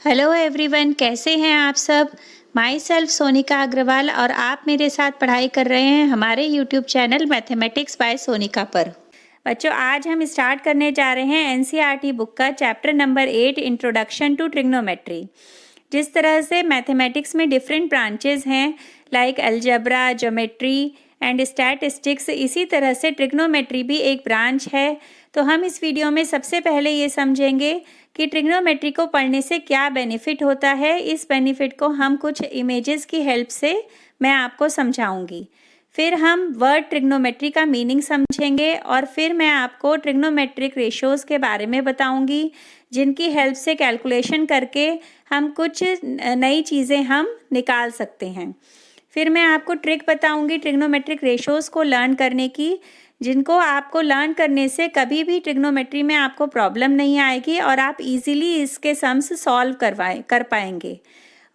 Hello everyone, कैसे हैं आप सब। माई सेल्फ सोनिका अग्रवाल और आप मेरे साथ पढ़ाई कर रहे हैं हमारे YouTube channel mathematics by Sonika पर। बच्चों, आज हम स्टार्ट करने जा रहे हैं एनसीईआरटी बुक का chapter number 8 introduction to trigonometry. जिस तरह से मैथमेटिक्स में डिफरेंट ब्रांचेस हैं like algebra, geometry and statistics, इसी तरह से ट्रिग्नोमेट्री भी एक ब्रांच है। तो हम इस वीडियो में सबसे पहले ये समझेंगे कि ट्रिग्नोमेट्री को पढ़ने से क्या बेनिफिट होता है। इस बेनिफिट को हम कुछ इमेजेस की हेल्प से मैं आपको समझाऊंगी। फिर हम वर्ड ट्रिग्नोमेट्री का मीनिंग समझेंगे और फिर मैं आपको ट्रिग्नोमेट्रिक रेशियोज़ के बारे में बताऊंगी, जिनकी हेल्प से कैलकुलेशन करके हम कुछ नई चीज़ें हम निकाल सकते हैं। फिर मैं आपको ट्रिक बताऊंगी ट्रिग्नोमेट्रिक रेशियोज़ को लर्न करने की, जिनको आपको लर्न करने से कभी भी ट्रिग्नोमेट्री में आपको प्रॉब्लम नहीं आएगी और आप इजीली इसके सम्स सॉल्व कर पाएंगे।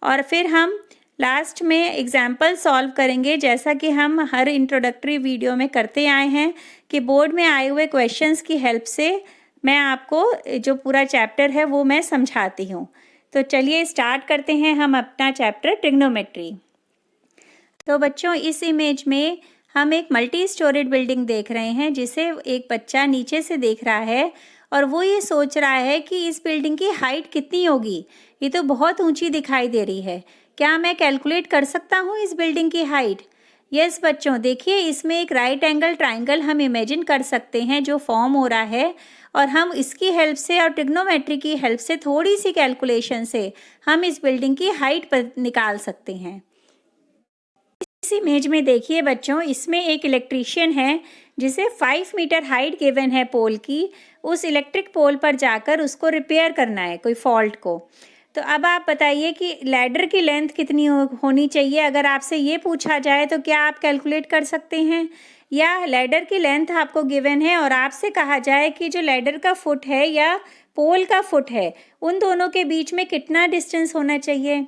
और फिर हम लास्ट में एग्जाम्पल सॉल्व करेंगे, जैसा कि हम हर इंट्रोडक्टरी वीडियो में करते आए हैं कि बोर्ड में आए हुए क्वेश्चंस की हेल्प से मैं आपको जो पूरा चैप्टर है वो मैं समझाती हूँ। तो चलिए स्टार्ट करते हैं हम अपना चैप्टर ट्रिग्नोमेट्री। तो बच्चों, इस इमेज में हम एक मल्टी स्टोरेड बिल्डिंग देख रहे हैं, जिसे एक बच्चा नीचे से देख रहा है और वो ये सोच रहा है कि इस बिल्डिंग की हाइट कितनी होगी। ये तो बहुत ऊंची दिखाई दे रही है, क्या मैं कैलकुलेट कर सकता हूँ इस बिल्डिंग की हाइट। यस बच्चों, देखिए इसमें एक राइट एंगल ट्राइंगल हम इमेजिन कर सकते हैं जो फॉर्म हो रहा है, और हम इसकी हेल्प से और ट्रिग्नोमेट्री की हेल्प से थोड़ी सी कैलकुलेशन से हम इस बिल्डिंग की हाइट निकाल सकते हैं। इस इमेज में देखिए बच्चों, इसमें एक इलेक्ट्रीशियन है जिसे 5 मीटर हाइट गिवन है पोल की। उस इलेक्ट्रिक पोल पर जाकर उसको रिपेयर करना है कोई फॉल्ट को। तो अब आप बताइए कि लैडर की लेंथ कितनी होनी चाहिए। अगर आपसे ये पूछा जाए तो क्या आप कैलकुलेट कर सकते हैं? या लैडर की लेंथ आपको गिवन है और आपसे कहा जाए कि जो लैडर का फुट है या पोल का फुट है, उन दोनों के बीच में कितना डिस्टेंस होना चाहिए।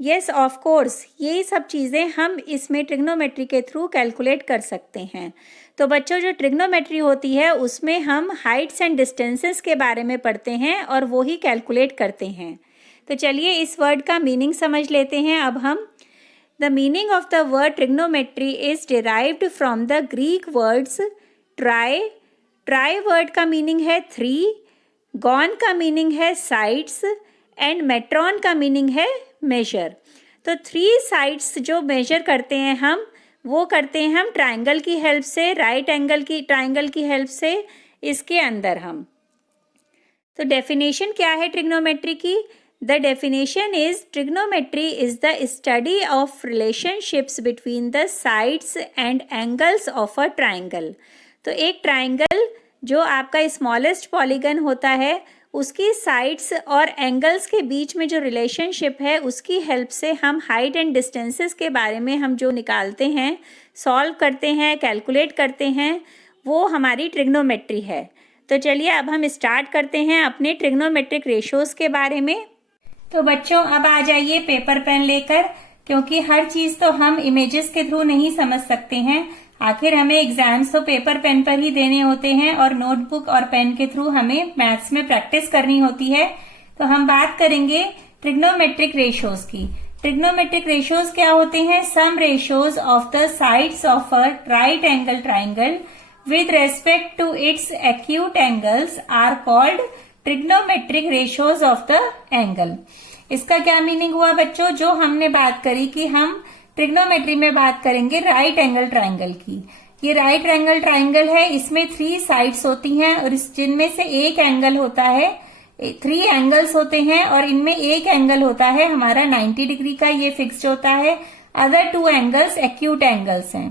यस ऑफ कोर्स, यही सब चीज़ें हम इसमें ट्रिग्नोमेट्री के थ्रू कैलकुलेट कर सकते हैं। तो बच्चों, जो ट्रिग्नोमेट्री होती है उसमें हम हाइट्स एंड डिस्टेंसेस के बारे में पढ़ते हैं और वो ही कैलकुलेट करते हैं। तो चलिए इस वर्ड का मीनिंग समझ लेते हैं अब हम। The meaning of the word trigonometry is derived from the Greek words try. Try word का मीनिंग है 3, गॉन का मीनिंग है साइड्स एंड मेट्रॉन का मीनिंग है मेजर। तो 3 साइड्स जो मेजर करते हैं हम, वो करते हैं हम ट्राइंगल की हेल्प से, राइट एंगल की ट्राइंगल की हेल्प से इसके अंदर हम। तो डेफिनेशन क्या है ट्रिग्नोमेट्री की? The definition is trigonometry is the study of relationships between the sides and angles of a triangle. तो एक ट्राइंगल जो आपका स्मॉलेस्ट पॉलीगन होता है, उसकी साइड्स और एंगल्स के बीच में जो रिलेशनशिप है, उसकी हेल्प से हम हाइट एंड डिस्टेंसेस के बारे में हम जो निकालते हैं, सॉल्व करते हैं, कैलकुलेट करते हैं, वो हमारी ट्रिग्नोमेट्री है। तो चलिए अब हम स्टार्ट करते हैं अपने ट्रिग्नोमेट्रिक रेशियोज़ के बारे में। तो बच्चों, अब आ जाइए पेपर पेन लेकर, क्योंकि हर चीज़ तो हम इमेजेस के थ्रू नहीं समझ सकते हैं। आखिर हमें एग्जाम्स तो पेपर पेन पर ही देने होते हैं और नोटबुक और पेन के थ्रू हमें मैथ्स में प्रैक्टिस करनी होती है। तो हम बात करेंगे ट्रिग्नोमेट्रिक रेशियोज की। ट्रिग्नोमेट्रिक रेशियोज क्या होते हैं? Some ratios of the sides of a right angle triangle with respect to its acute angles are called trigonometric ratios of the angle। इसका क्या मीनिंग हुआ बच्चों? जो हमने बात करी कि हम ट्रिग्नोमेट्री में बात करेंगे राइट एंगल ट्राइंगल की। ये राइट एंगल ट्राइंगल है, इसमें 3 साइड्स होती हैं और जिनमें से एक एंगल होता है, 3 एंगल्स होते हैं और इनमें एक एंगल होता है हमारा 90 डिग्री का, ये फिक्स्ड होता है। अदर 2 एंगल्स एक्यूट एंगल्स हैं।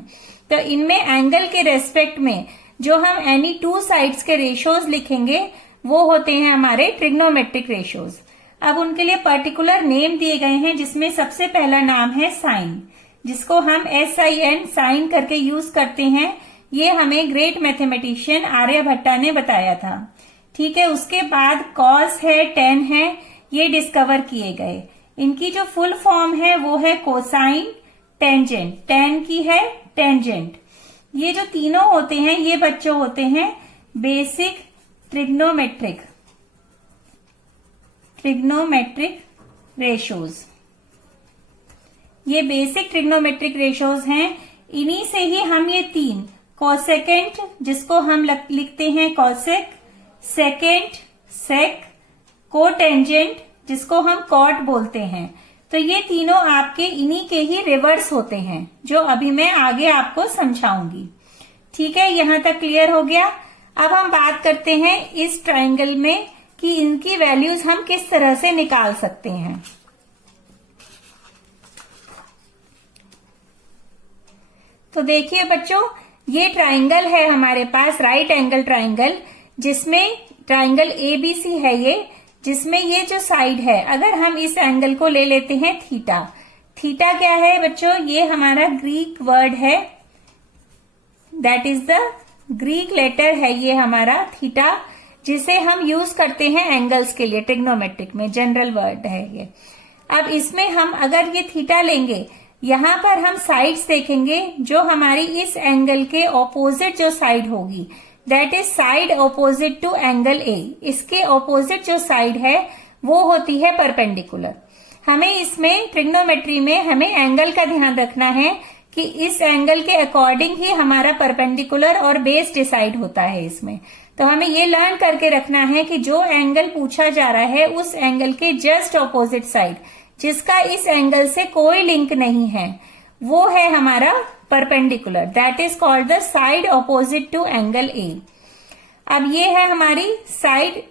तो इनमें एंगल के रेस्पेक्ट में जो हम एनी 2 साइड्स के रेशियोज लिखेंगे, वो होते हैं हमारे ट्रिग्नोमेट्रिक रेशियोज। अब उनके लिए पर्टिकुलर नेम दिए गए हैं, जिसमें सबसे पहला नाम है साइन, जिसको हम SIN साइन करके यूज करते हैं। ये हमें ग्रेट मैथमेटिशियन आर्यभट्टा ने बताया था। ठीक है, उसके बाद कॉस है, टेन है, ये डिस्कवर किए गए। इनकी जो फुल फॉर्म है वो है कोसाइन, टेंजेंट, टेन की है टेंजेंट। ये जो तीनों होते हैं ये बच्चों होते हैं बेसिक ट्रिग्नोमेट्रिक रेशोज। ये बेसिक ट्रिग्नोमेट्रिक रेशोज हैं। इन्हीं से ही हम ये तीन कोसेकेंट, जिसको हम लिखते हैं कोसेक, सेकेंट सेक, कोटेंजेंट जिसको हम कॉट बोलते हैं, तो ये तीनों आपके इन्हीं के ही रिवर्स होते हैं, जो अभी मैं आगे आपको समझाऊंगी। ठीक है, यहां तक क्लियर हो गया। अब हम बात करते हैं इस ट्रायंगल में कि इनकी वैल्यूज हम किस तरह से निकाल सकते हैं। तो देखिए बच्चों, ये ट्रायंगल है हमारे पास, राइट एंगल ट्रायंगल, जिसमें ट्रायंगल एबीसी है ये, जिसमें ये जो साइड है, अगर हम इस एंगल को ले लेते हैं थीटा। थीटा क्या है बच्चों? ये हमारा ग्रीक वर्ड है, that is the Greek letter है ये हमारा थीटा, जिसे हम यूज करते हैं एंगल्स के लिए। ट्रिग्नोमेट्रिक में जनरल वर्ड है ये। अब इसमें हम अगर ये थीटा लेंगे, यहां पर हम साइड्स देखेंगे, जो हमारी इस एंगल के ऑपोजिट जो साइड होगी, that is side opposite to angle A. इसके ऑपोजिट जो साइड है वो होती है परपेंडिकुलर। हमें इसमें ट्रिग्नोमेट्री में हमें एंगल का ध्यान रखना है कि इस एंगल के अकॉर्डिंग ही हमारा परपेंडिकुलर और बेस डिसाइड होता है इसमें। तो हमें ये लर्न करके रखना है कि जो एंगल पूछा जा रहा है उस एंगल के जस्ट ऑपोजिट साइड, जिसका इस एंगल से कोई लिंक नहीं है, वो है हमारा perpendicular, that is called the side opposite to angle A. अब ये है हमारी साइड,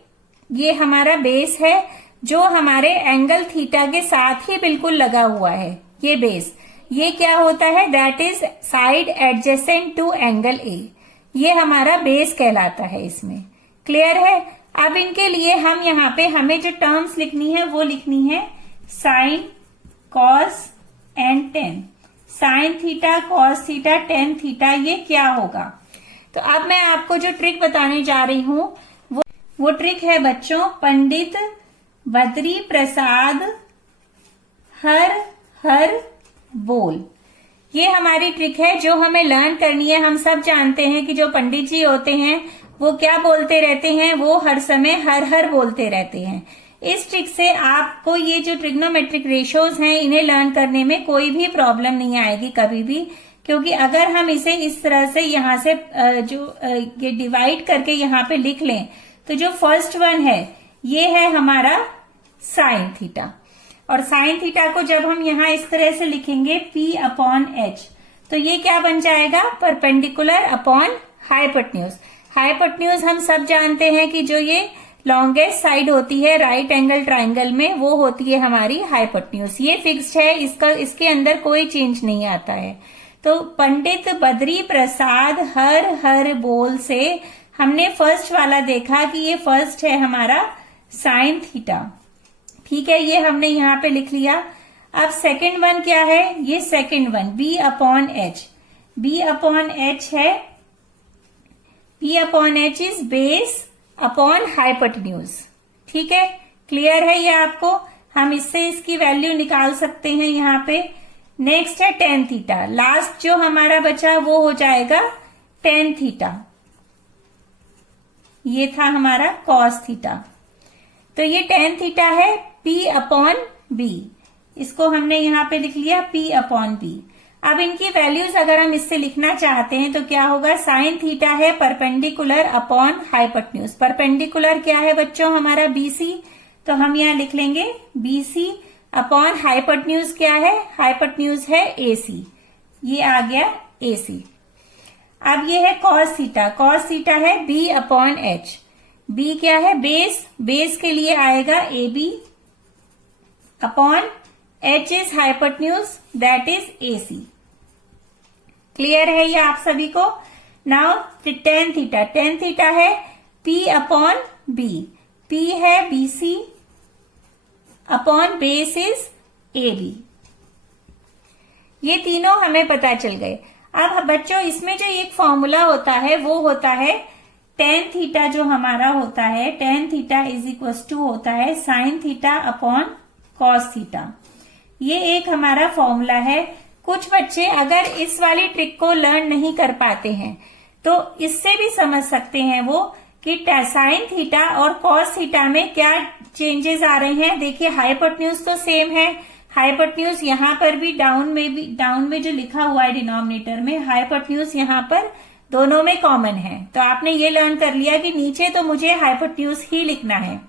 ये हमारा बेस है जो हमारे एंगल थीटा के साथ ही बिल्कुल लगा हुआ है। ये बेस, ये क्या होता है? That is side adjacent to angle A. ये हमारा बेस कहलाता है इसमें। क्लियर है? अब इनके लिए हम यहाँ पे हमें जो टर्म्स लिखनी है वो लिखनी है sine, cos and tan. Sine theta, cos theta, tan theta, ये क्या होगा? तो अब मैं आपको जो ट्रिक बताने जा रही हूं वो ट्रिक है बच्चों, पंडित बद्री प्रसाद हर हर बोल। ये हमारी ट्रिक है जो हमें लर्न करनी है। हम सब जानते हैं कि जो पंडित जी होते हैं वो क्या बोलते रहते हैं? वो हर समय हर हर बोलते रहते हैं। इस ट्रिक से आपको ये जो ट्रिग्नोमेट्रिक रेशोज हैं इन्हें लर्न करने में कोई भी प्रॉब्लम नहीं आएगी कभी भी, क्योंकि अगर हम इसे इस तरह से यहाँ से ये डिवाइड करके यहाँ पे लिख लें, तो जो फर्स्ट वन है ये है हमारा साइन थीटा, और साइन थीटा को जब हम यहाँ इस तरह से लिखेंगे P अपॉन H, तो ये क्या बन जाएगा? Perpendicular upon hypotenuse. हाइपोटेन्यूज हम सब जानते हैं कि जो ये लॉन्गेस्ट साइड होती है राइट एंगल ट्राइंगल में, वो होती है हमारी हाइपोटेन्यूज। ये फिक्स्ड है, इसके अंदर कोई चेंज नहीं आता है। तो पंडित बद्री प्रसाद हर हर बोल से हमने फर्स्ट वाला देखा कि ये फर्स्ट है हमारा साइन थीटा। ठीक है, ये हमने यहाँ पे लिख लिया। अब सेकंड वन क्या है? ये second one B upon H। B upon H है, P upon H is base upon hypotenuse. ठीक है, क्लियर है ये आपको? हम इससे इसकी वैल्यू निकाल सकते हैं यहाँ पे। नेक्स्ट है टेन थीटा। लास्ट जो हमारा बचा वो हो जाएगा टेन थीटा। ये था हमारा कॉस थीटा। तो ये टेन थीटा है P अपॉन B। इसको हमने यहाँ पे लिख लिया P अपॉन B। अब इनकी वैल्यूज अगर हम इससे लिखना चाहते हैं तो क्या होगा? साइन थीटा है परपेंडिकुलर अपॉन हाइपोटेन्यूज। परपेंडिकुलर क्या है बच्चों? हमारा BC, तो हम यहाँ लिख लेंगे BC अपॉन हाइपोटेन्यूज क्या है? हाइपोटेन्यूज है AC। ये आ गया AC। अब ये है कॉस थीटा। कॉस थीटा है B अपॉन H। B क्या है? बेस। बेस के लिए आएगा AB upon H is hypotenuse, that is AC। Clear है ये आप सभी को? Now tan theta. Tan theta है P अपॉन B। P है BC upon base is AB। ये तीनों हमें पता चल गए। अब बच्चों इसमें जो एक फॉर्मूला होता है वो होता है टेन थीटा। जो हमारा होता है tan theta is equal to होता है sine theta upon cos theta. ये एक हमारा फॉर्मूला है। कुछ बच्चे अगर इस वाली ट्रिक को लर्न नहीं कर पाते हैं तो इससे भी समझ सकते हैं वो कि साइन थीटा और कॉस थीटा में क्या चेंजेस आ रहे हैं। देखिए हाइपोटेन्यूज तो सेम है, हाइपोटेन्यूज यहाँ पर भी डाउन में जो लिखा हुआ है डिनोमिनेटर में, हाइपोटेन्यूज यहाँ पर दोनों में कॉमन है। तो आपने ये लर्न कर लिया कि नीचे तो मुझे हाइपोटेन्यूज ही लिखना है,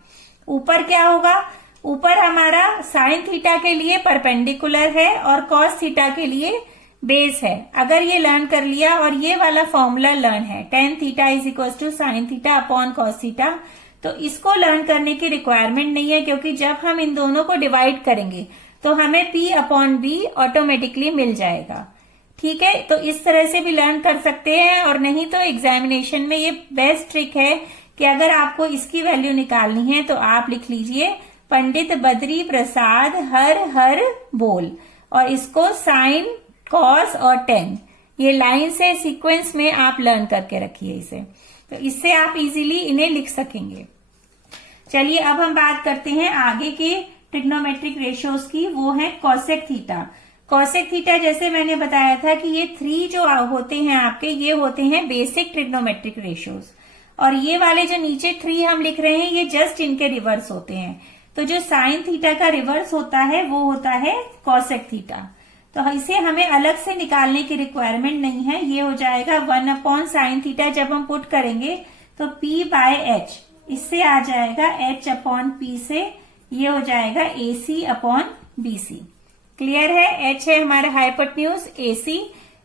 ऊपर क्या होगा, ऊपर हमारा साइन थीटा के लिए परपेंडिकुलर है और कॉस थीटा के लिए बेस है। अगर ये लर्न कर लिया और ये वाला फॉर्मूला लर्न है, tan theta is equal to sine theta upon cos theta, तो इसको लर्न करने की रिक्वायरमेंट नहीं है, क्योंकि जब हम इन दोनों को डिवाइड करेंगे तो हमें P अपॉन बी ऑटोमेटिकली मिल जाएगा। ठीक है, तो इस तरह से भी लर्न कर सकते हैं, और नहीं तो एग्जामिनेशन में ये बेस्ट ट्रिक है कि अगर आपको इसकी वैल्यू निकालनी है तो आप लिख लीजिए पंडित बद्री प्रसाद हर हर बोल, और इसको साइन कॉस और टेन, ये लाइन से सीक्वेंस में आप लर्न करके रखिए इसे, तो इससे आप इजीली इन्हें लिख सकेंगे। चलिए अब हम बात करते हैं आगे के ट्रिग्नोमेट्रिक रेशियोज की, वो है कॉसेक थीटा। कॉसेक थीटा जैसे मैंने बताया था कि ये 3 जो होते हैं आपके, ये होते हैं बेसिक ट्रिग्नोमेट्रिक रेशियोज, और ये वाले जो नीचे 3 हम लिख रहे हैं ये जस्ट इनके रिवर्स होते हैं। तो जो साइन थीटा का रिवर्स होता है वो होता है कॉसेक थीटा, तो इसे हमें अलग से निकालने की रिक्वायरमेंट नहीं है। ये हो जाएगा 1 अपॉन साइन थीटा, जब हम पुट करेंगे तो P बाय एच, इससे आ जाएगा H अपॉन P से, ये हो जाएगा AC अपॉन BC। क्लियर है, H है हमारा hypotenuse, AC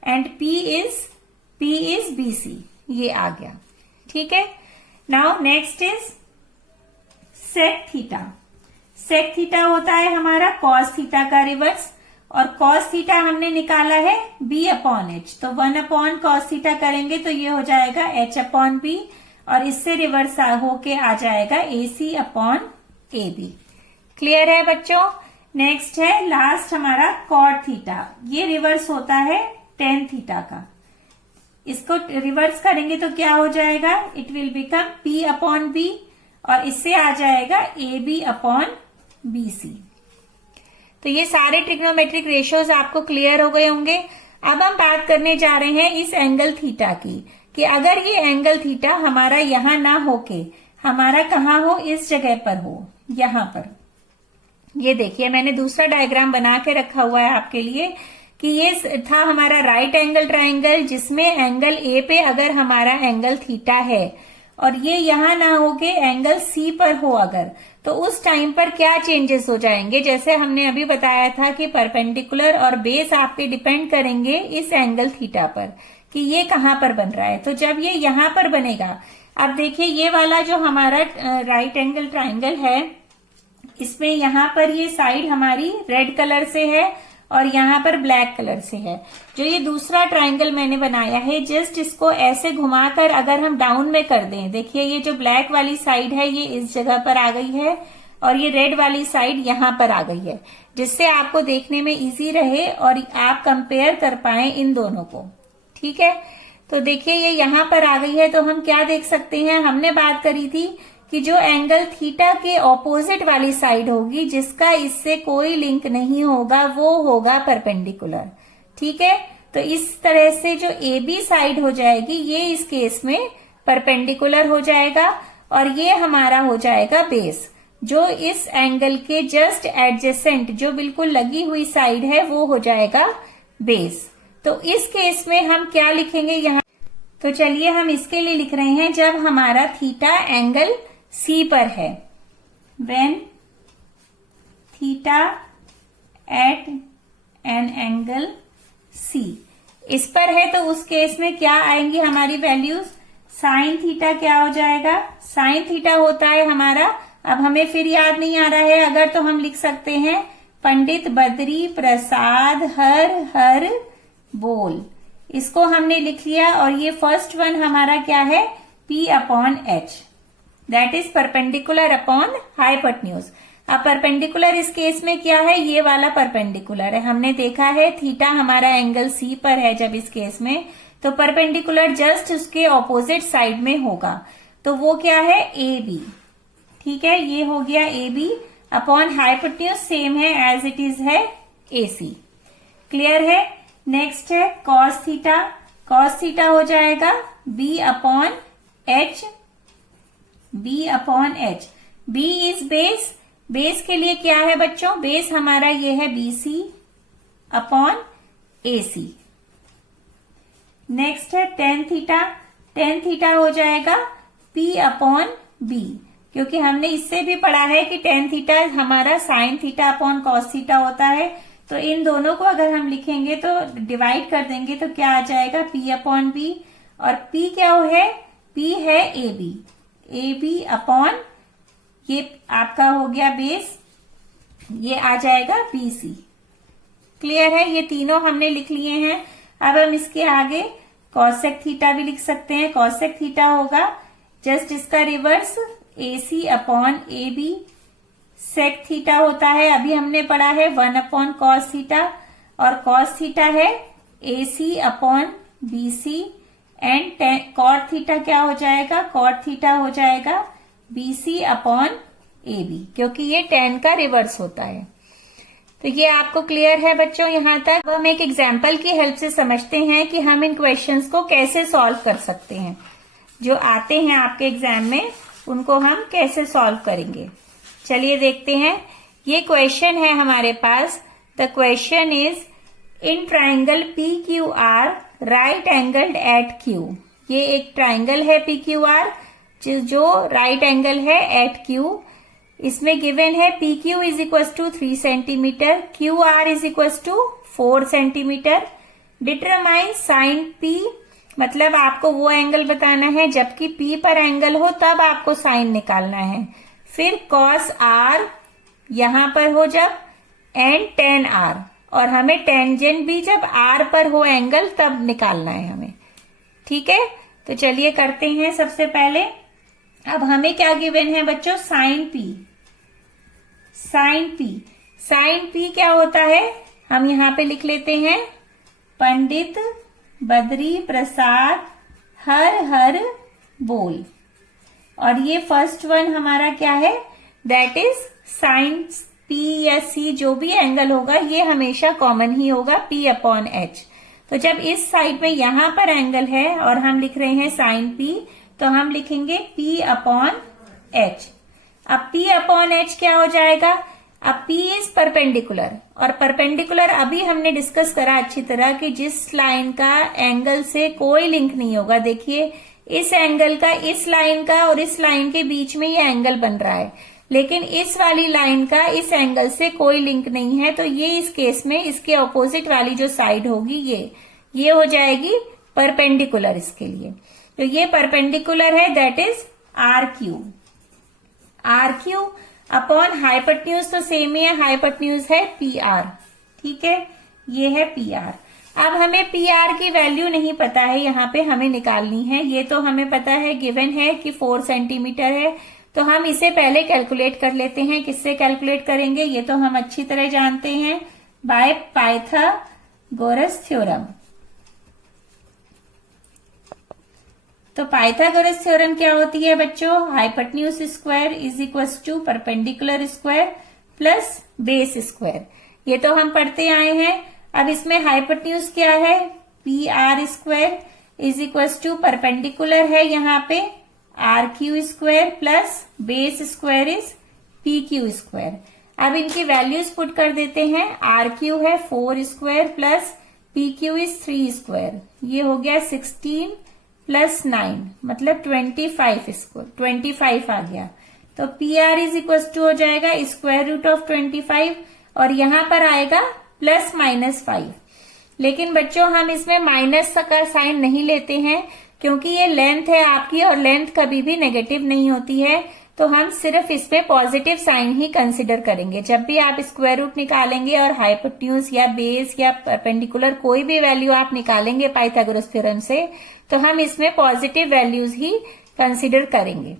and P is BC, ये आ गया। ठीक है, now next is sec theta. Sec theta होता है हमारा कॉस थीटा का रिवर्स, और कॉस थीटा हमने निकाला है B अपॉन एच, तो 1 अपॉन कॉस थीटा करेंगे तो ये हो जाएगा H अपॉन B, और इससे रिवर्स होके आ जाएगा AC अपॉन AB। क्लियर है बच्चों। नेक्स्ट है लास्ट हमारा कॉट थीटा, ये रिवर्स होता है टेन थीटा का, इसको रिवर्स करेंगे तो क्या हो जाएगा, it will become P upon B, और इससे आ जाएगा AB अपॉन BC। तो ये सारे ट्रिग्नोमेट्रिक रेशियोज आपको क्लियर हो गए होंगे। अब हम बात करने जा रहे हैं इस एंगल थीटा की, कि अगर ये एंगल थीटा हमारा यहां ना होके हमारा कहाँ हो, इस जगह पर हो, यहां पर। ये देखिए मैंने दूसरा डायग्राम बना के रखा हुआ है आपके लिए, कि ये था हमारा राइट एंगल ट्राइंगल, जिसमें एंगल ए पे अगर हमारा एंगल थीटा है और ये यहां ना होके एंगल सी पर हो अगर, तो उस टाइम पर क्या चेंजेस हो जाएंगे। जैसे हमने अभी बताया था कि परपेंडिकुलर और बेस आपके डिपेंड करेंगे इस एंगल थीटा पर, कि ये कहां पर बन रहा है। तो जब ये यहां पर बनेगा, अब देखिए ये वाला जो हमारा राइट एंगल ट्राइंगल है, इसमें यहां पर ये साइड हमारी रेड कलर से है और यहाँ पर ब्लैक कलर से है। जो ये दूसरा ट्राइंगल मैंने बनाया है, जस्ट इसको ऐसे घुमाकर अगर हम डाउन में कर दें, देखिए ये जो ब्लैक वाली साइड है ये इस जगह पर आ गई है और ये रेड वाली साइड यहाँ पर आ गई है, जिससे आपको देखने में इजी रहे और आप कंपेयर कर पाए इन दोनों को। ठीक है, तो देखिए ये यहाँ पर आ गई है, तो हम क्या देख सकते हैं, हमने बात करी थी कि जो एंगल थीटा के ऑपोजिट वाली साइड होगी, जिसका इससे कोई लिंक नहीं होगा, वो होगा परपेंडिकुलर। ठीक है, तो इस तरह से जो ए बी साइड हो जाएगी, ये इस केस में परपेंडिकुलर हो जाएगा और ये हमारा हो जाएगा बेस। जो इस एंगल के जस्ट एडजेसेंट जो बिल्कुल लगी हुई साइड है, वो हो जाएगा बेस। तो इस केस में हम क्या लिखेंगे यहाँ, तो चलिए हम इसके लिए लिख रहे हैं, जब हमारा थीटा एंगल सी पर है, when theta at an angle C, इस पर है, तो उस केस में क्या आएंगी हमारी वैल्यूज, साइन थीटा क्या हो जाएगा, साइन थीटा होता है हमारा, अब हमें फिर याद नहीं आ रहा है अगर, तो हम लिख सकते हैं पंडित बद्री प्रसाद हर हर बोल, इसको हमने लिख लिया। और ये फर्स्ट वन हमारा क्या है, P upon H, that is perpendicular upon hypotenuse. अब परपेंडिकुलर इस केस में क्या है, ये वाला परपेंडिकुलर है, हमने देखा है थीटा हमारा एंगल सी पर है जब इस केस में, तो परपेंडिकुलर जस्ट उसके ऑपोजिट साइड में होगा, तो वो क्या है ए बी। ठीक है, ये हो गया A B upon hypotenuse, same है एज इट इज है ए सी। क्लियर है। नेक्स्ट है कॉस थीटा, कॉस थीटा हो जाएगा B upon H B upon H. B is base, base के लिए क्या है बच्चों, बेस हमारा ये है BC अपॉन AC। नेक्स्ट है टेन थीटा, टेन थीटा हो जाएगा P अपॉन B, क्योंकि हमने इससे भी पढ़ा है कि टेन थीटा हमारा sign theta upon cos theta होता है। तो इन दोनों को अगर हम लिखेंगे तो डिवाइड कर देंगे तो क्या आ जाएगा, P अपॉन B। और P क्या है, P है AB, AB अपॉन ये आपका हो गया बेस, ये आ जाएगा BC। क्लियर है, ये तीनों हमने लिख लिए हैं। अब हम इसके आगे कॉसेक थीटा भी लिख सकते हैं। कॉसेक थीटा होगा जस्ट इसका reverse, AC upon AB। Sec theta होता है, अभी हमने पढ़ा है 1 अपॉन कॉस थीटा, और कॉस थीटा है AC upon BC। And cot theta क्या हो जाएगा, कॉट थीटा हो जाएगा BC अपॉन AB, क्योंकि ये tan का रिवर्स होता है। तो ये आपको क्लियर है बच्चों यहाँ तक। अब हम एक एग्जाम्पल की हेल्प से समझते हैं कि हम इन क्वेश्चंस को कैसे सॉल्व कर सकते हैं। जो आते हैं आपके एग्जाम में उनको हम कैसे सॉल्व करेंगे, चलिए देखते हैं। ये क्वेश्चन है हमारे पास। The question is in triangle PQR right angled at Q। ये एक ट्राइंगल है PQR जो राइट एंगल है एट Q। इसमें गिवन है PQ is equal to 3 centimetre, QR is equal to 4 centimetre. Determine sine P, मतलब आपको वो एंगल बताना है जबकि P पर एंगल हो तब आपको साइन निकालना है। फिर कॉस R यहां पर हो जब, एंड टेन R, और हमें टेंजेंट भी जब R पर हो एंगल तब निकालना है हमें। ठीक है, तो चलिए करते हैं। सबसे पहले अब हमें क्या गिवन है बच्चों, sine P। Sine P, sine P क्या होता है, हम यहां पे लिख लेते हैं, पंडित बद्री प्रसाद हर हर बोल। और ये फर्स्ट वन हमारा क्या है, दैट इज साइन P या C, जो भी एंगल होगा ये हमेशा कॉमन ही होगा, P अपॉन H। तो जब इस साइड में यहां पर एंगल है और हम लिख रहे हैं साइन P, तो हम लिखेंगे P अपॉन H। अब P अपॉन H क्या हो जाएगा, अब P इज परपेंडिकुलर, और परपेंडिकुलर अभी हमने डिस्कस करा अच्छी तरह कि जिस लाइन का एंगल से कोई लिंक नहीं होगा। देखिए इस एंगल का, इस लाइन का और इस लाइन के बीच में ये एंगल बन रहा है, लेकिन इस वाली लाइन का इस एंगल से कोई लिंक नहीं है। तो ये इस केस में इसके ऑपोजिट वाली जो साइड होगी ये हो जाएगी परपेंडिकुलर इसके लिए। तो ये परपेंडिकुलर है, that is RQ। RQ upon hypotenuse तो सेम ही है, हाइपोटेन्यूज है PR। ठीक है, ये है PR। अब हमें PR की वैल्यू नहीं पता है, यहाँ पे हमें निकालनी है। ये तो हमें पता है, गिवन है कि 4 सेंटीमीटर है, तो हम इसे पहले कैलकुलेट कर लेते हैं। किससे कैलकुलेट करेंगे, ये तो हम अच्छी तरह जानते हैं, बाय पाइथागोरस थ्योरम। तो पाइथागोरस थ्योरम क्या होती है बच्चों, hypotenuse square is equal to perpendicular square plus base square. ये तो हम पढ़ते आए हैं। अब इसमें हाइपोटेन्यूज क्या है, PR square is equal to perpendicular है यहाँ पे RQ square plus base square is PQ square. अब इनकी वैल्यूज पुट कर देते हैं। RQ है 4 square plus PQ is 3 square, ये हो गया 16 प्लस 9 मतलब 25 आ गया। तो PR इज इक्वल टू हो जाएगा स्क्वायर रूट ऑफ 25, और यहां पर आएगा प्लस माइनस 5। लेकिन बच्चों हम इसमें माइनस का साइन नहीं लेते हैं, क्योंकि ये लेंथ है आपकी और लेंथ कभी भी नेगेटिव नहीं होती है। तो हम सिर्फ इसमें पॉजिटिव साइन ही कंसिडर करेंगे। जब भी आप स्क्वायर रूट निकालेंगे और हाइपोटेन्यूज या बेस या परपेंडिकुलर कोई भी वैल्यू आप निकालेंगे पाइथागोरस थ्योरम से, तो हम इसमें पॉजिटिव वैल्यूज ही कंसिडर करेंगे।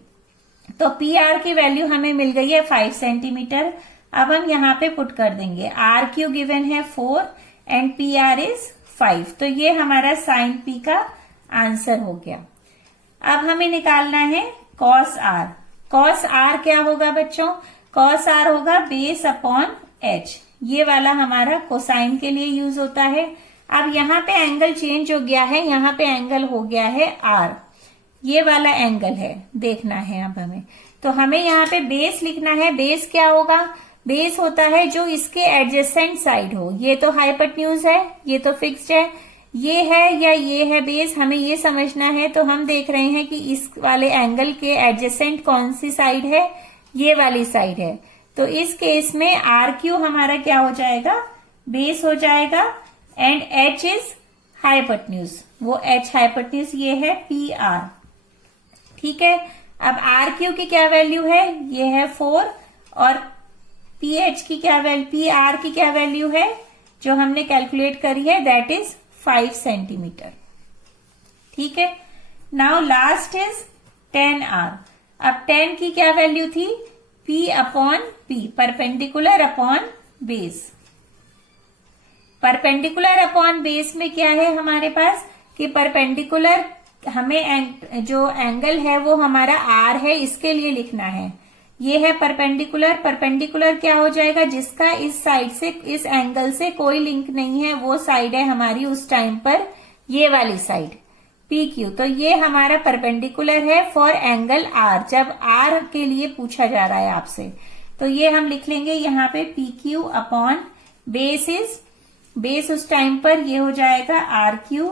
तो PR की वैल्यू हमें मिल गई है 5 सेंटीमीटर। अब हम यहाँ पे पुट कर देंगे, RQ गिवन है 4 एंड PR इज 5। तो ये हमारा साइन P का आंसर हो गया। अब हमें निकालना है कॉस R। कॉस R क्या होगा बच्चों, कॉस R होगा बेस अपॉन H। ये वाला हमारा कोसाइन के लिए यूज होता है। अब यहाँ पे एंगल चेंज हो गया है, यहाँ पे एंगल हो गया है R। ये वाला एंगल है, देखना है अब हमें। तो हमें यहाँ पे बेस लिखना है। बेस क्या होगा? बेस होता है जो इसके एडजेसेंट साइड हो। ये तो हाइपोटेन्यूज है, ये तो फिक्स्ड है, ये है या ये है बेस, हमें ये समझना है। तो हम देख रहे हैं कि इस वाले एंगल के एडजेसेंट कौन सी साइड है? ये वाली साइड है। तो इस केस में आर क्यू हमारा क्या हो जाएगा? बेस हो जाएगा। एंड एच इज हाइपोटेन्यूज, वो एच हाइपोटेन्यूज ये है पी आर। ठीक है, अब आर क्यू की क्या वैल्यू है? ये है 4। और पी एच की क्या वैल्यू, पी आर की क्या वैल्यू है जो हमने कैलकुलेट करी है? That is 5 centimetre. ठीक है, नाउ लास्ट इज 10 आर। अब 10 की क्या वैल्यू थी? P upon P, perpendicular upon base. Perpendicular upon base में क्या है हमारे पास कि परपेंडिकुलर हमें जो एंगल है वो हमारा R है, इसके लिए लिखना है। ये है परपेंडिकुलर। परपेंडिकुलर क्या हो जाएगा? जिसका इस साइड से, इस एंगल से कोई लिंक नहीं है, वो साइड है हमारी उस टाइम पर ये वाली साइड PQ। तो ये हमारा परपेंडिकुलर है फॉर एंगल R, जब R के लिए पूछा जा रहा है आपसे। तो ये हम लिख लेंगे यहाँ पे PQ upon base is, base उस टाइम पर ये हो जाएगा RQ,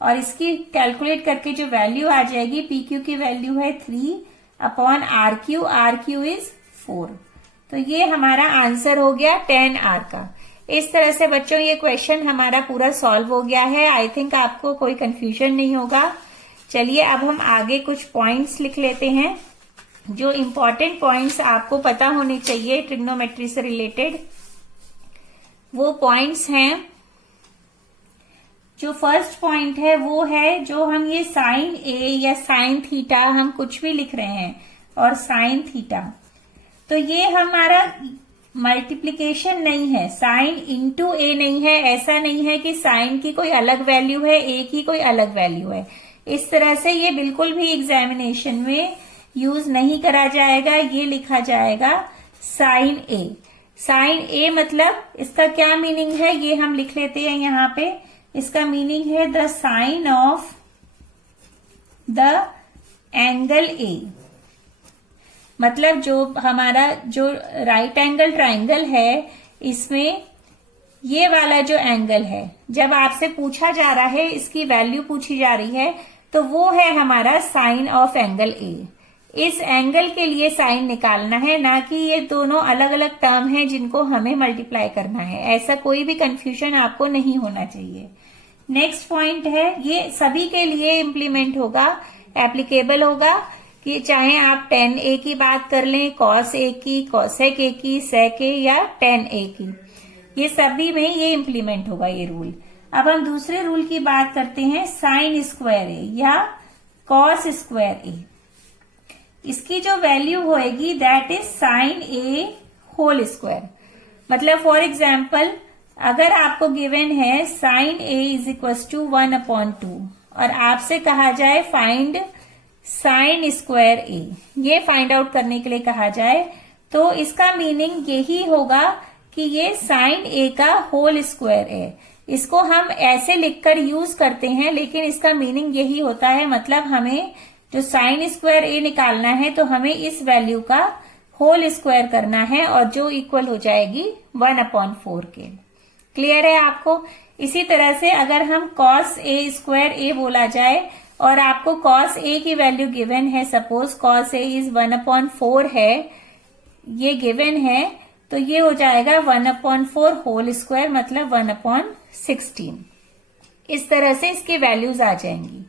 और इसकी कैलकुलेट करके जो वैल्यू आ जाएगी, PQ की वैल्यू है 3 अपॉन RQ, RQ इज 4। तो ये हमारा आंसर हो गया 10R का। इस तरह से बच्चों ये क्वेश्चन हमारा पूरा सॉल्व हो गया है। आई थिंक आपको कोई कंफ्यूजन नहीं होगा। चलिए अब हम आगे कुछ पॉइंट्स लिख लेते हैं, जो इम्पोर्टेंट पॉइंट्स आपको पता होने चाहिए ट्रिग्नोमेट्री से रिलेटेड। वो पॉइंट्स हैं, जो फर्स्ट पॉइंट है वो है, जो हम ये साइन ए या साइन थीटा हम कुछ भी लिख रहे हैं, और साइन थीटा, तो ये हमारा मल्टीप्लीकेशन नहीं है, साइन इंटू ए नहीं है। ऐसा नहीं है कि साइन की कोई अलग वैल्यू है, ए की कोई अलग वैल्यू है। इस तरह से ये बिल्कुल भी एग्जामिनेशन में यूज नहीं करा जाएगा। ये लिखा जाएगा साइन ए। साइन ए मतलब इसका क्या मीनिंग है ये हम लिख लेते हैं यहाँ पे। इसका मीनिंग है the sine of the angle A. मतलब जो हमारा जो राइट एंगल ट्राइंगल है, इसमें ये वाला जो एंगल है, जब आपसे पूछा जा रहा है, इसकी वैल्यू पूछी जा रही है, तो वो है हमारा साइन ऑफ एंगल ए। इस एंगल के लिए साइन निकालना है, ना कि ये दोनों अलग अलग टर्म हैं जिनको हमें मल्टीप्लाई करना है। ऐसा कोई भी कंफ्यूजन आपको नहीं होना चाहिए। नेक्स्ट पॉइंट है, ये सभी के लिए इम्प्लीमेंट होगा, एप्लीकेबल होगा, कि चाहे आप tan a की बात कर लें, cos a की, cosec a की, sec a या tan a की, ये सभी में ये इम्प्लीमेंट होगा ये रूल। अब हम दूसरे रूल की बात करते हैं, साइन स्क्वायर ए या कॉस स्क्वायर ए। इसकी जो वैल्यू होएगी that is sine A whole square. मतलब फॉर एग्जाम्पल, अगर आपको गिवन है sine A is equal to 1/2 और आपसे कहा जाए फाइंड साइन स्क्वायर ए, ये फाइंड आउट करने के लिए कहा जाए, तो इसका मीनिंग यही होगा कि ये साइन ए का होल स्क्वायर है। इसको हम ऐसे लिखकर यूज करते हैं, लेकिन इसका मीनिंग यही होता है। मतलब हमें जो साइन स्क्वायर ए निकालना है, तो हमें इस वैल्यू का होल स्क्वायर करना है, और जो इक्वल हो जाएगी 1/4 के। क्लियर है आपको? इसी तरह से अगर हम कॉस ए स्क्वायर ए बोला जाए और आपको कॉस ए की वैल्यू गिवन है, सपोज कॉस ए इज 1/4 है, ये गिवन है, तो ये हो जाएगा 1/4 होल स्क्वायर, मतलब 1/16। इस तरह से इसकी वैल्यूज आ जाएंगी।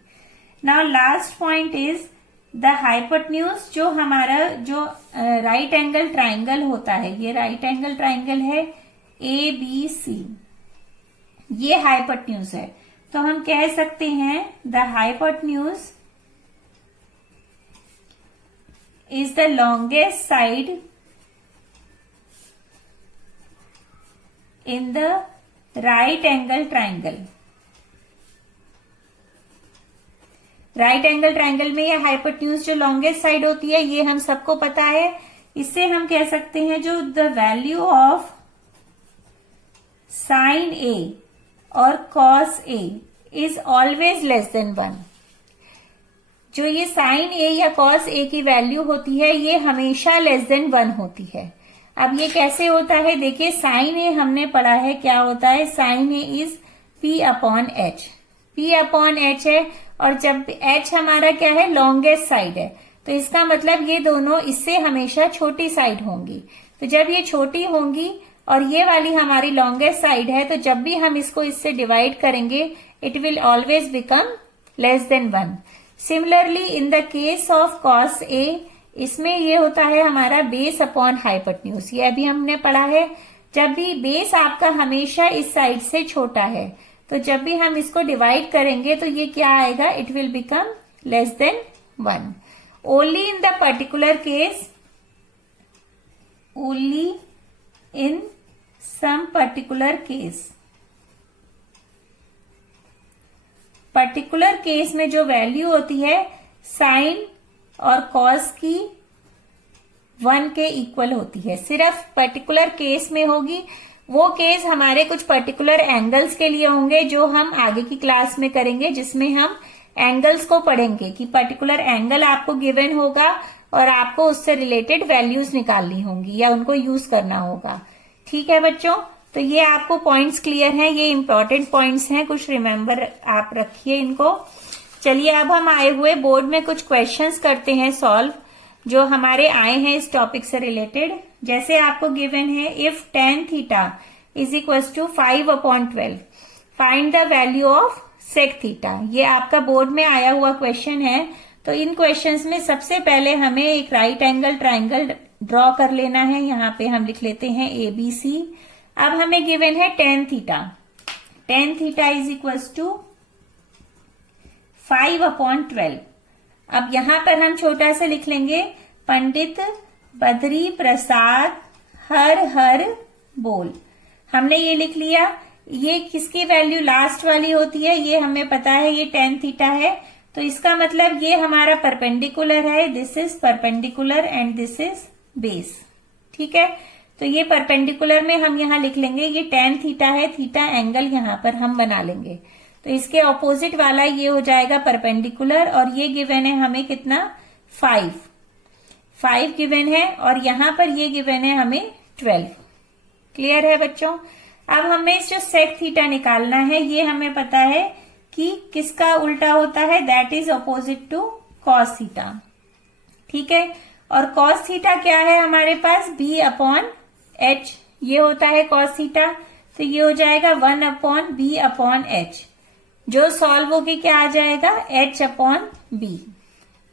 Now last point is the hypotenuse. जो हमारा जो राइट एंगल ट्राइंगल होता है, ये राइट एंगल ट्राइंगल है ABC, ये हाइपोटेन्यूज है। तो हम कह सकते हैं the hypotenuse is the longest side in the right angle triangle. Right angle triangle में ये हाइपोटेन्यूज जो लॉन्गेस्ट साइड होती है, ये हम सबको पता है। इससे हम कह सकते हैं जो द वैल्यू ऑफ साइन ए और cos A is always less than 1। जो ये साइन ए या कॉस ए की वैल्यू होती है ये हमेशा लेस देन 1 होती है। अब ये कैसे होता है, देखिए साइन ए हमने पढ़ा है क्या होता है, sine A is P upon H. P upon H है, और जब h हमारा क्या है, लॉन्गेस्ट साइड है, तो इसका मतलब ये दोनों इससे हमेशा छोटी साइड होंगी। तो जब ये छोटी होंगी और ये वाली हमारी लॉन्गेस्ट साइड है, तो जब भी हम इसको इससे डिवाइड करेंगे it will always become less than 1। Similarly in the case of cos a, इसमें ये होता है हमारा बेस अपॉन हाइपोटेन्यूज। ये अभी हमने पढ़ा है, जब भी बेस आपका हमेशा इस साइड से छोटा है, तो जब भी हम इसको डिवाइड करेंगे तो ये क्या आएगा, it will become less than 1। Only in the particular case, only in some particular case, particular case में जो वैल्यू होती है साइन और कॉस की 1 के इक्वल होती है, सिर्फ पर्टिकुलर केस में होगी। वो केस हमारे कुछ पर्टिकुलर एंगल्स के लिए होंगे जो हम आगे की क्लास में करेंगे, जिसमें हम एंगल्स को पढ़ेंगे कि पर्टिकुलर एंगल आपको गिवन होगा और आपको उससे रिलेटेड वैल्यूज निकालनी होंगी या उनको यूज करना होगा। ठीक है बच्चों, तो ये आपको पॉइंट्स क्लियर हैं, ये इंपॉर्टेंट पॉइंट्स हैं, कुछ रिमेम्बर आप रखिए इनको। चलिए अब हम आए हुए बोर्ड में कुछ क्वेश्चंस करते हैं सॉल्व, जो हमारे आए हैं इस टॉपिक से रिलेटेड। जैसे आपको गिवन है if tan theta is equal to 5 upon 12 find the value of sec theta. ये आपका बोर्ड में आया हुआ क्वेश्चन है। तो इन क्वेश्चंस में सबसे पहले हमें एक राइट एंगल ट्राइंगल ड्रॉ कर लेना है। यहाँ पे हम लिख लेते हैं ABC। अब हमें गिवन है tan theta, tan theta is equal to 5 upon 12। अब यहां पर हम छोटा सा लिख लेंगे पंडित बद्री प्रसाद हर हर बोल। हमने ये लिख लिया। ये किसकी वैल्यू लास्ट वाली होती है, ये हमें पता है, ये tan थीटा है। तो इसका मतलब ये हमारा परपेंडिकुलर है, this is perpendicular and this is base. ठीक है, तो ये परपेंडिकुलर में हम यहां लिख लेंगे ये tan थीटा है, थीटा एंगल यहां पर हम बना लेंगे। तो इसके ऑपोजिट वाला ये हो जाएगा परपेंडिकुलर, और ये गिवन है हमें कितना 5 गिवन है, और यहां पर ये गिवन है हमें 12। क्लियर है बच्चों। अब हमें जो सेक थीटा निकालना है, ये हमें पता है कि किसका उल्टा होता है, that is opposite to cos theta. ठीक है, और कॉस थीटा क्या है हमारे पास, b अपॉन एच, ये होता है कॉस थीटा। तो ये हो जाएगा 1 अपॉन b अपॉन एच, जो सॉल्व होके क्या आ जाएगा, h अपॉन b।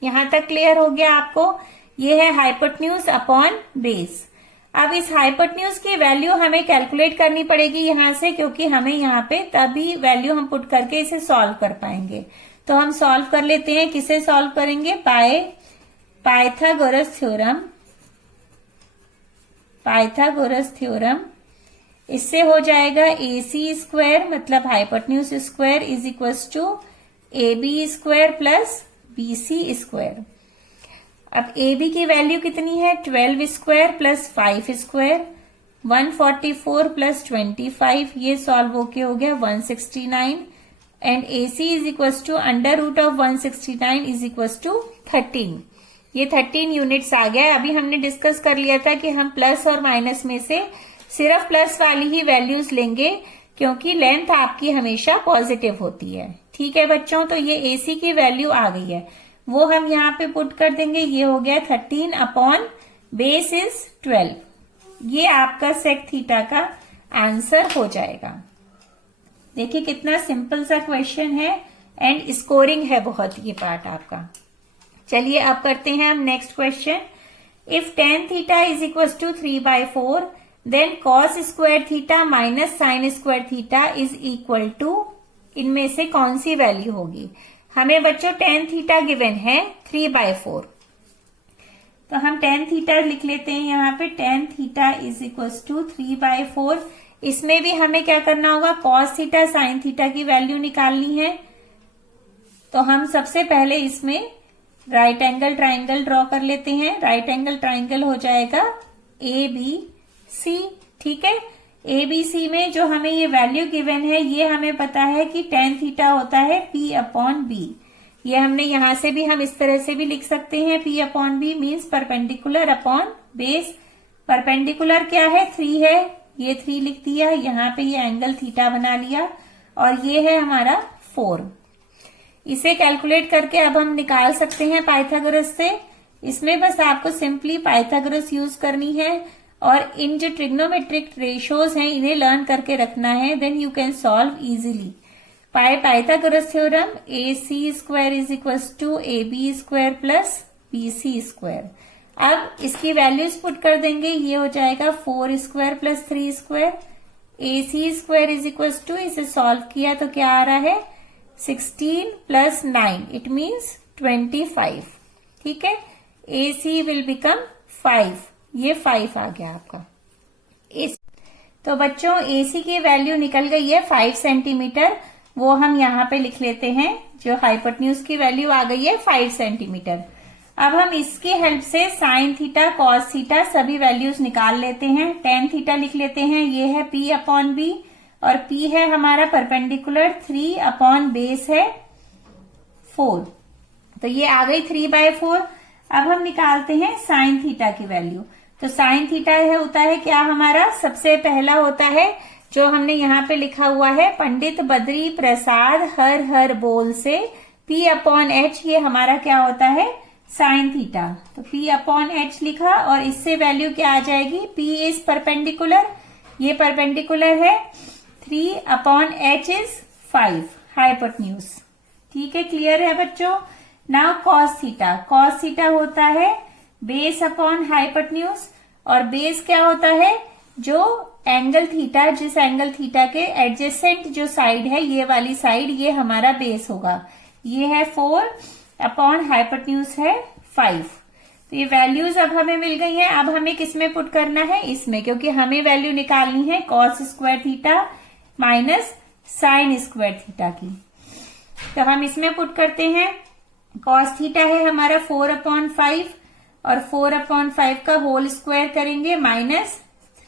यहां तक क्लियर हो गया आपको। ये है हाइपोटेन्यूज अपॉन बेस। अब इस हाइपोटेन्यूज की वैल्यू हमें कैलकुलेट करनी पड़ेगी यहां से, क्योंकि हमें यहाँ पे तभी वैल्यू हम पुट करके इसे सॉल्व कर पाएंगे। तो हम सॉल्व कर लेते हैं। किसे सॉल्व करेंगे, पाइथागोरस थ्योरम। पाइथागोरस थ्योरम, इससे हो जाएगा AC स्क्वायर मतलब hypotenuse square is equal to AB square plus BC square. अब AB की वैल्यू कितनी है, 12 स्क्वायर प्लस 5 स्क्वायर, 144 प्लस 25, ये सॉल्व होके हो गया 169, and AC is equal to under root of 169 is equal to 13। ये 13 यूनिट्स आ गया। अभी हमने डिस्कस कर लिया था कि हम प्लस और माइनस में से सिर्फ प्लस वाली ही वैल्यूज लेंगे, क्योंकि लेंथ आपकी हमेशा पॉजिटिव होती है। ठीक है बच्चों, तो ये AC की वैल्यू आ गई है, वो हम यहाँ पे पुट कर देंगे। ये हो गया 13 अपॉन बेस इज 12। ये आपका सेक थीटा का आंसर हो जाएगा। देखिए कितना सिंपल सा क्वेश्चन है एंड स्कोरिंग है बहुत ये पार्ट आपका। चलिए अब करते हैं हम next question. If tan theta is equal to 3/4 then cos square theta minus sine square theta is equal to, इनमें से कौन सी वैल्यू होगी। हमें बच्चों tan थीटा गिवन है 3/4, तो हम tan थीटा लिख लेते हैं यहाँ पे। tan theta is equal to 3/4। इसमें भी हमें क्या करना होगा, cos थीटा साइन थीटा की वैल्यू निकालनी है। तो हम सबसे पहले इसमें राइट एंगल ट्राइंगल ड्रॉ कर लेते हैं। राइट एंगल ट्राइंगल हो जाएगा ABC। ठीक है, ABC में जो हमें ये वैल्यू गिवन है, ये हमें पता है कि tan थीटा होता है P अपॉन B। ये हमने यहां से भी हम इस तरह से भी लिख सकते हैं, P upon B means perpendicular upon base. Perpendicular क्या है, 3 है, ये 3 लिख दिया, यहाँ पे ये एंगल थीटा बना लिया, और ये है हमारा 4। इसे कैलकुलेट करके अब हम निकाल सकते हैं पाइथागोरस से। इसमें बस आपको सिंपली पाइथागोरस यूज करनी है, और इन जो ट्रिग्नोमेट्रिक रेशियोज हैं इन्हें लर्न करके रखना है, then you can solve easily. Pythagoras theorem AC square is equal to AB square plus BC square. अब इसकी वैल्यूज पुट कर देंगे, ये हो जाएगा 4 square plus 3 square. AC square is equal to, इसे सॉल्व किया तो क्या आ रहा है, 16 प्लस 9 इट मीन्स 25। ठीक है, AC विल बिकम 5, ये 5 आ गया आपका। तो बच्चों AC की वैल्यू निकल गई है 5 सेंटीमीटर, वो हम यहाँ पे लिख लेते हैं। जो हाइपोटेन्यूज की वैल्यू आ गई है 5 सेंटीमीटर। अब हम इसकी हेल्प से साइन थीटा, कॉस थीटा सभी वैल्यूज निकाल लेते हैं। टेन थीटा लिख लेते हैं, ये है P अपॉन बी, और P है हमारा परपेंडिकुलर, 3 अपॉन बेस है 4, तो ये आ गई 3/4। अब हम निकालते हैं साइन थीटा की वैल्यू। तो साइन थीटा है होता है क्या हमारा, सबसे पहला होता है जो हमने यहाँ पे लिखा हुआ है, पंडित बद्री प्रसाद हर हर बोल से P अपॉन H, ये हमारा क्या होता है, साइन थीटा। तो P अपॉन H लिखा, और इससे वैल्यू क्या आ जाएगी, P इज परपेंडिकुलर, ये परपेंडिकुलर है, 3 अपॉन H इज 5 हाइपोटेन्यूज। ठीक है, क्लियर है बच्चों। Now cos theta, cos theta होता है बेस अपॉन हाइपोटेन्यूज, और बेस क्या होता है, जो एंगल थीटा, जिस एंगल थीटा के एडजेसेंट जो साइड है, ये वाली साइड, ये हमारा बेस होगा। ये है 4 अपॉन हाइपोटेन्यूज है 5। तो ये वैल्यूज अब हमें मिल गई हैं। अब हमें किसमें पुट करना है, इसमें, क्योंकि हमें वैल्यू निकालनी है cos square theta minus sine square theta की। तो हम इसमें पुट करते हैं, कॉस थीटा है हमारा 4 अपॉन 5, और 4 अपॉन 5 का होल स्क्वायर करेंगे माइनस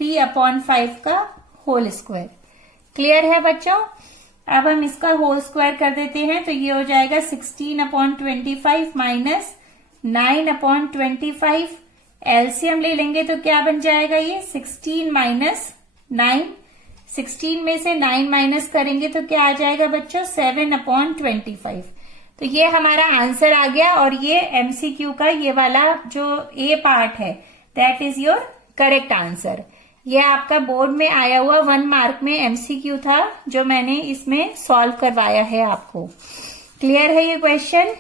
3 अपॉन 5 का होल स्क्वायर। क्लियर है बच्चों। अब हम इसका होल स्क्वायर कर देते हैं, तो ये हो जाएगा 16 अपॉन 25 माइनस 9 अपॉन 25। एलसीएम ले लेंगे तो क्या बन जाएगा, ये 16 माइनस 9, 16 में से 9 माइनस करेंगे तो क्या आ जाएगा बच्चों, 7 अपॉन 25। तो ये हमारा आंसर आ गया, और ये MCQ का ये वाला जो A पार्ट है, that is your correct answer. ये आपका बोर्ड में आया हुआ 1 मार्क में MCQ था, जो मैंने इसमें सॉल्व करवाया है आपको। क्लियर है ये क्वेश्चन।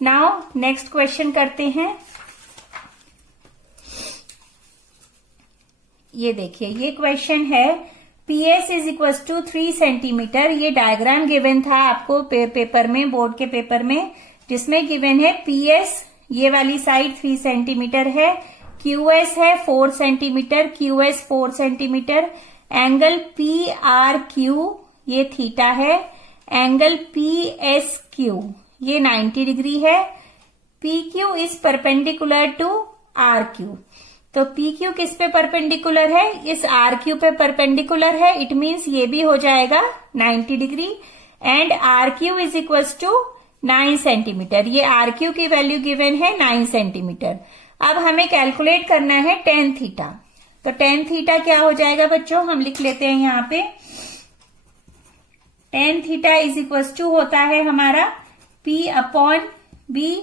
नाउ नेक्स्ट क्वेश्चन करते हैं। ये देखिए, ये क्वेश्चन है PS is equal to 3 centimetre. ये डायग्राम गिवन था आपको पेपर में, बोर्ड के पेपर में, जिसमें गिवन है PS, ये वाली साइड 3 सेंटीमीटर है, QS है 4 centimetre, QS 4 centimetre, angle PRQ ये थीटा है, एंगल PSQ ये 90 डिग्री है, PQ is perpendicular to RQ। तो PQ किस पे परपेंडिकुलर है, इस RQ पे परपेंडिकुलर है, इट मीन्स ये भी हो जाएगा 90 degree, and RQ is equal to 9 centimetre. ये RQ की वैल्यू गिवन है 9 सेंटीमीटर। अब हमें कैलकुलेट करना है टेन थीटा। तो टेन थीटा क्या हो जाएगा बच्चों, हम लिख लेते हैं यहाँ पे, tan theta is equal to होता है हमारा P अपॉन बी।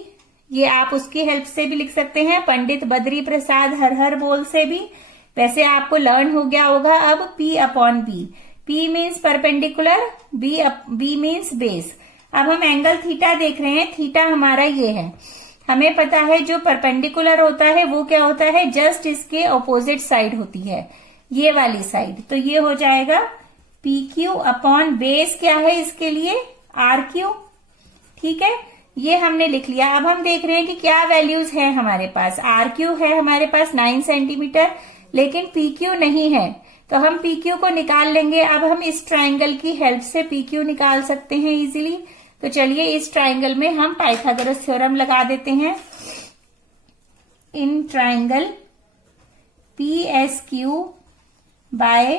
ये आप उसकी हेल्प से भी लिख सकते हैं, पंडित बद्री प्रसाद हर हर बोल से भी, वैसे आपको लर्न हो गया होगा अब P upon B. P means perpendicular, B means base. अब हम एंगल थीटा देख रहे हैं, थीटा हमारा ये है, हमें पता है जो परपेंडिकुलर होता है वो क्या होता है, जस्ट इसके ऑपोजिट साइड होती है, ये वाली साइड। तो ये हो जाएगा PQ अपॉन बेस क्या है इसके लिए, RQ। ठीक है, ये हमने लिख लिया। अब हम देख रहे हैं कि क्या वैल्यूज है हमारे पास। RQ है हमारे पास 9 सेंटीमीटर, लेकिन PQ नहीं है, तो हम PQ को निकाल लेंगे। अब हम इस ट्राइंगल की हेल्प से PQ निकाल सकते हैं इजीली। तो चलिए इस ट्राइंगल में हम पाइथागोरस थ्योरम लगा देते हैं। In triangle PSQ by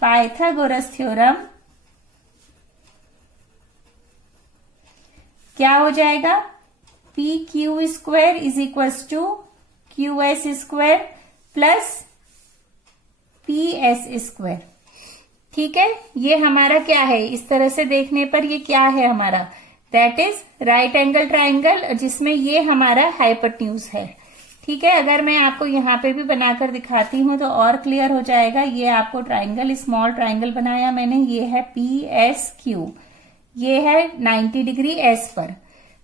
Pythagoras theorem क्या हो जाएगा, P Q square is equals to Q S square plus P S square. ठीक है, ये हमारा क्या है, इस तरह से देखने पर ये क्या है हमारा, that is right angle triangle, जिसमें ये हमारा हाइपोटेन्यूज है। ठीक है, अगर मैं आपको यहाँ पे भी बनाकर दिखाती हूँ तो और क्लियर हो जाएगा। ये आपको ट्राइंगल, स्मॉल ट्राइंगल बनाया मैंने, ये है पी एस क्यू, ये है 90 डिग्री एस पर,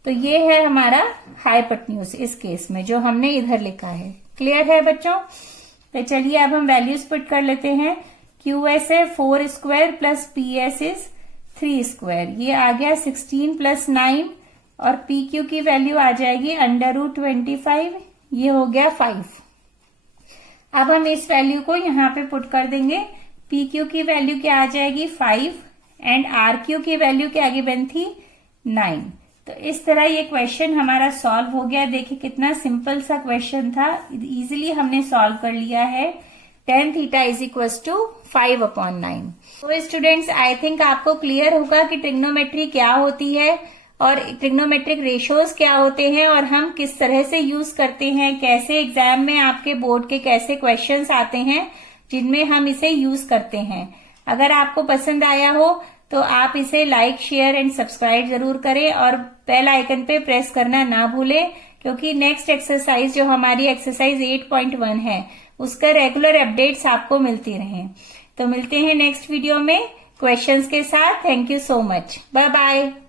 तो ये है हमारा हाइपोटेन्यूज इस केस में जो हमने इधर लिखा है। क्लियर है बच्चों? तो चलिए अब हम वैल्यूज पुट कर लेते हैं। क्यू एस है 4 square plus P S is 3 square, ये आ गया 16 प्लस 9, और पी क्यू की वैल्यू आ जाएगी √25, ये हो गया 5। अब हम इस वैल्यू को यहाँ पे पुट कर देंगे। पी क्यू की वैल्यू क्या आ जाएगी 5 एंड आर क्यू की वैल्यू क्या गिवन थी 9। तो इस तरह ये क्वेश्चन हमारा सॉल्व हो गया। देखिए कितना सिंपल सा क्वेश्चन था, इजीली हमने सॉल्व कर लिया है। tan theta is equal to 5/9। तो स्टूडेंट्स, आई थिंक आपको क्लियर होगा कि ट्रिग्नोमेट्री क्या होती है और ट्रिग्नोमेट्रिक रेशियोज क्या होते हैं और हम किस तरह से यूज करते हैं, कैसे एग्जाम में आपके बोर्ड के कैसे क्वेश्चंस आते हैं जिनमें हम इसे यूज करते हैं। अगर आपको पसंद आया हो तो आप इसे लाइक, शेयर एंड सब्सक्राइब जरूर करें और बेल आइकन पे प्रेस करना ना भूलें, क्योंकि नेक्स्ट एक्सरसाइज जो हमारी एक्सरसाइज 8.1 है उसका रेगुलर अपडेट्स आपको मिलती रहें। तो मिलते हैं नेक्स्ट वीडियो में क्वेश्चंस के साथ। Thank you so much, bye bye.